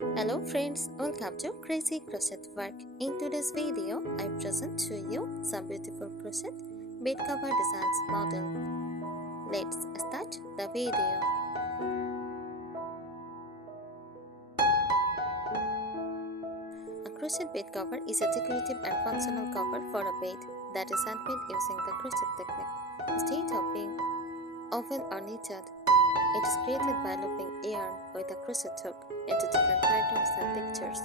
Hello friends, welcome to Crazy Crochet Work. In today's video, I present to you some beautiful crochet bed cover designs model. Let's start the video. A crochet bed cover is a decorative and functional cover for a bed that is handmade using the crochet technique. Instead of being woven or knitted, it is created by looping yarn with a crochet hook into different patterns and textures.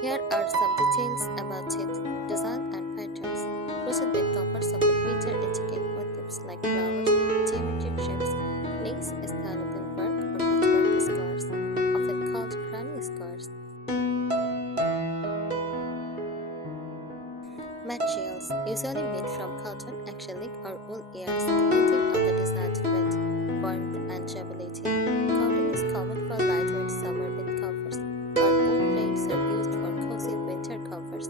Here are some details about it: design and patterns. Crochet bed covers often feature intricate motifs like flowers, geometric shapes, lace, scalloping work, or patchwork squares, often called granny squares. Materials usually made from cotton, acrylic, or wool yarns, depending on the desired fit, warmth, and durability. Cotton is common for lightweight summer bed covers, while wool blades are used for cozy winter covers.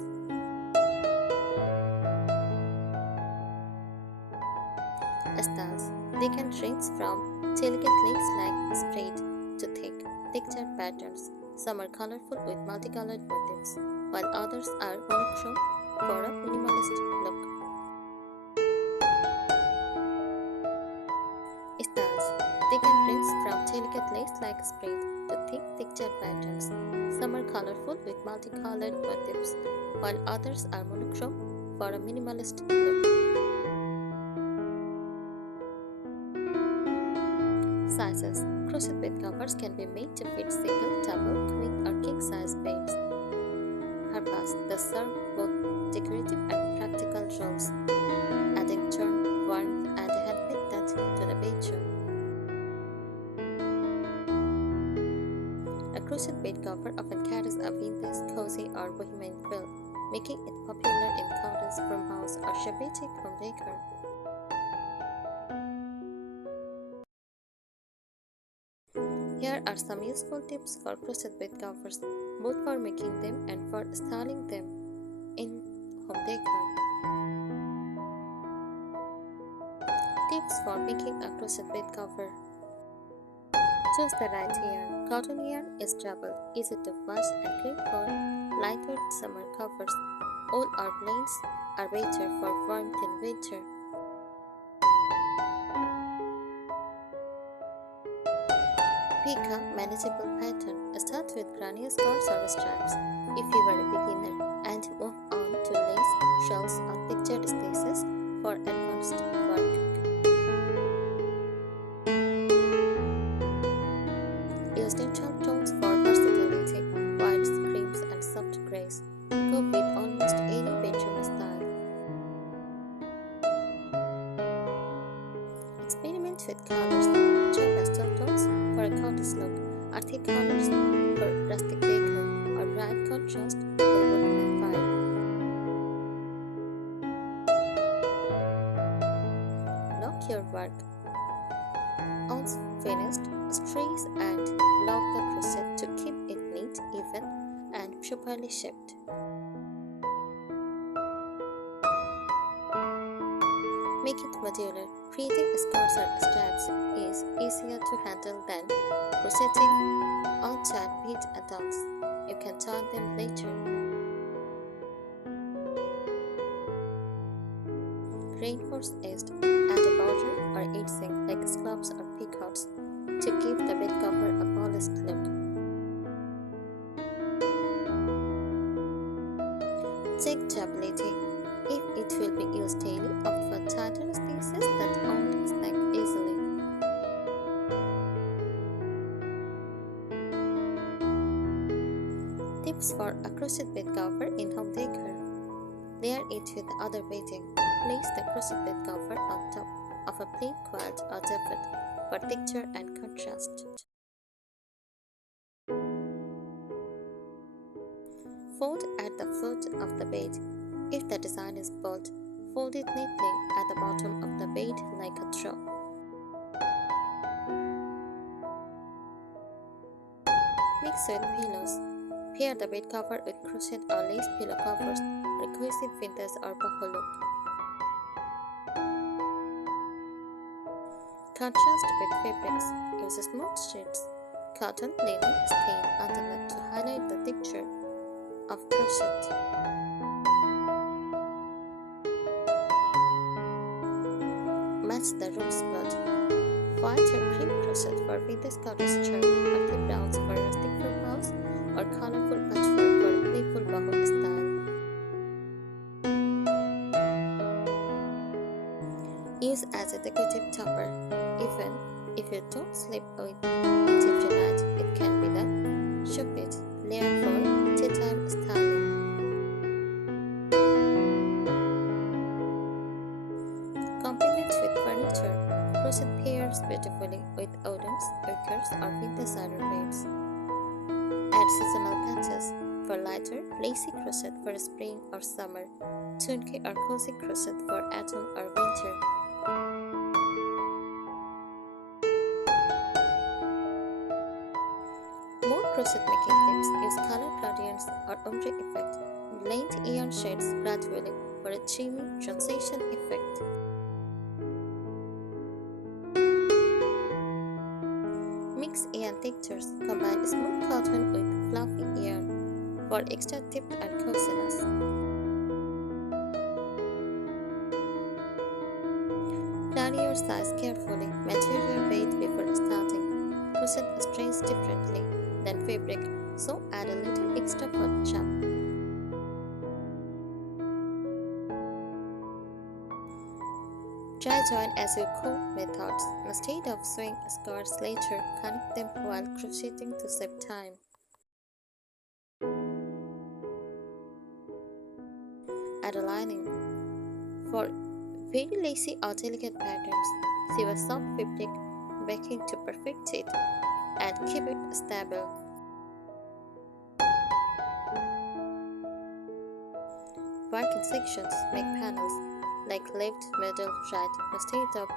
Styles. They can range from delicate lace like sprayed to thick, textured patterns. Some are colorful with multicolored motifs, while others are monochrome for a minimalist look. Styles. They can range from delicate lace like sprayed to thick textured patterns. Some are colorful with multicolored motifs, while others are monochrome for a minimalist look. Sizes. Crochet bed covers can be made to fit single, double, queen, or king size beds. Purpose. They serve both decorative and practical roles, adding charm, warmth, and a handmade touch to the bedroom. A crochet bed cover often carries a vintage, cozy, or bohemian feel, making it popular in countless farmhouse or shabby home decor. Here are some useful tips for crochet bed covers, both for making them and for styling them in home decor. Tips for making a crochet bed cover. Choose the right yarn. Cotton yarn is durable, easy to wash, and great for lightweight summer covers. Wool or blends are better for warmth in winter. Pick a manageable pattern. Start with granny scarves or straps if you are a beginner, and move on to lace, shells, or pictured stitches for advanced work. Use neutral tones for versatility: whites, creams, and soft grays. Go with almost any bedroom style. Experiment with colors. Try pastel tones for a cozy look, earthy colors for rustic decor, or bright contrast for bohemian vibe. Lock your work. Once finished, trace and lock the crochet to keep it neat, even, and properly shaped. Make it modular. Creating scarves or straps is easier to handle than crocheting on chat bead adults. You can turn them later. Reinforce edge. Add a border or edging like scallops or peacocks to give the bed cover a polished look. Check durability. If it will be used daily, opt for tighter stitches that won't snag easily. Tips for a crochet bed cover in home decor. Layer it with other bedding. Place the crochet bed cover on top of a plain quilt or duvet for texture and contrast. Fold at the foot of the bed. If the design is bold, fold it neatly at the bottom of the bed like a throw. Mix with pillows. Pair the bed cover with crochet or lace pillow covers for a cozy vintage or boho look. Contrast with fabrics. Use smooth shades, cotton, linen, skein underneath to highlight the texture of crochet. Match the rosebud. White or cream crochet for vintage cottage charm, earthy browns for rustic farmhouse, or colorful patchwork for playful boho style. Use as a decorative topper. Even if you don't sleep with it every night, it can be done. Shop it. Layer for tea time styling. Complement with furniture. Crochet pairs beautifully with wooden wickers or vintage iron beds. Add seasonal patches for lighter, lacy crochet for spring or summer, chunky or cozy crochet for autumn or winter. More crochet making tips. Use color gradients or ombre effect. Blend yarn shades gradually for a dreamy transition effect. Mix yarn textures. Combine smooth cotton with fluffy yarn for extra depth and coziness. Plan your size carefully. Measure your weight before starting. Crochet strains differently than fabric, so add a little extra for charm. Try join as you go methods. Instead of sewing skirts later, connect them while crocheting to save time. Add a lining. For very lacy or delicate patterns, sew a soft fabric, backing to perfect it, and keep it stable. Work in sections, make panels, like left, middle, right, instead of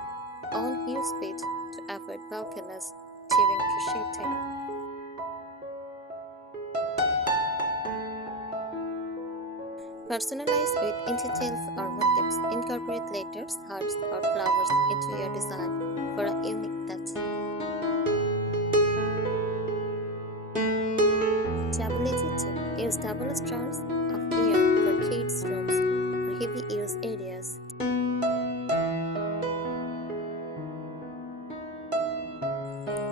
on use speed to avoid bulkiness during crocheting. Personalize with details or motifs. Incorporate letters, hearts, or flowers into your design for a unique touch. Stability tip. Use double strands of yarn for kids' rooms or heavy use areas.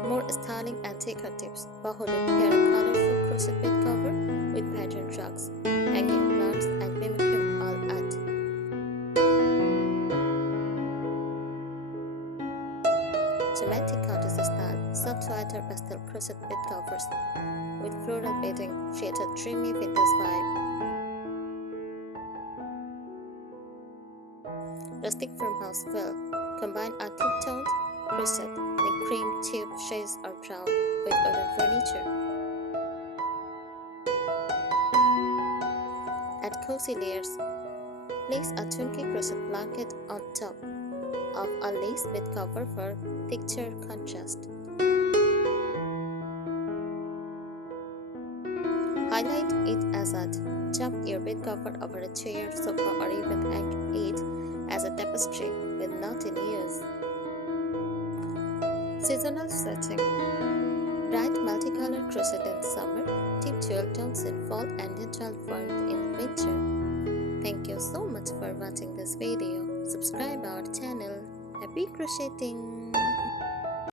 More styling and decor tips. Boho look pair a colorful crochet bed cover with patterned rugs, hanging plants, and mimicry all add. Dramatic cottage style. Soft white or pastel crochet bed covers with floral bedding create a dreamy vintage vibe. Rustic farmhouse feel. Combine a two-toned crochet like cream, tube, shades, or brown with wooden furniture. Add cozy layers. Place a chunky crochet blanket on top of a lace bed cover for texture contrast. Highlight it as a jump your bed cover over a chair, sofa, or even hang it as a tapestry with not in use. Seasonal setting. Bright multicolored crochet in summer, deep jewel tones in fall, and neutral warmth in winter. Thank you so much for watching this video. Subscribe our channel. Happy crocheting!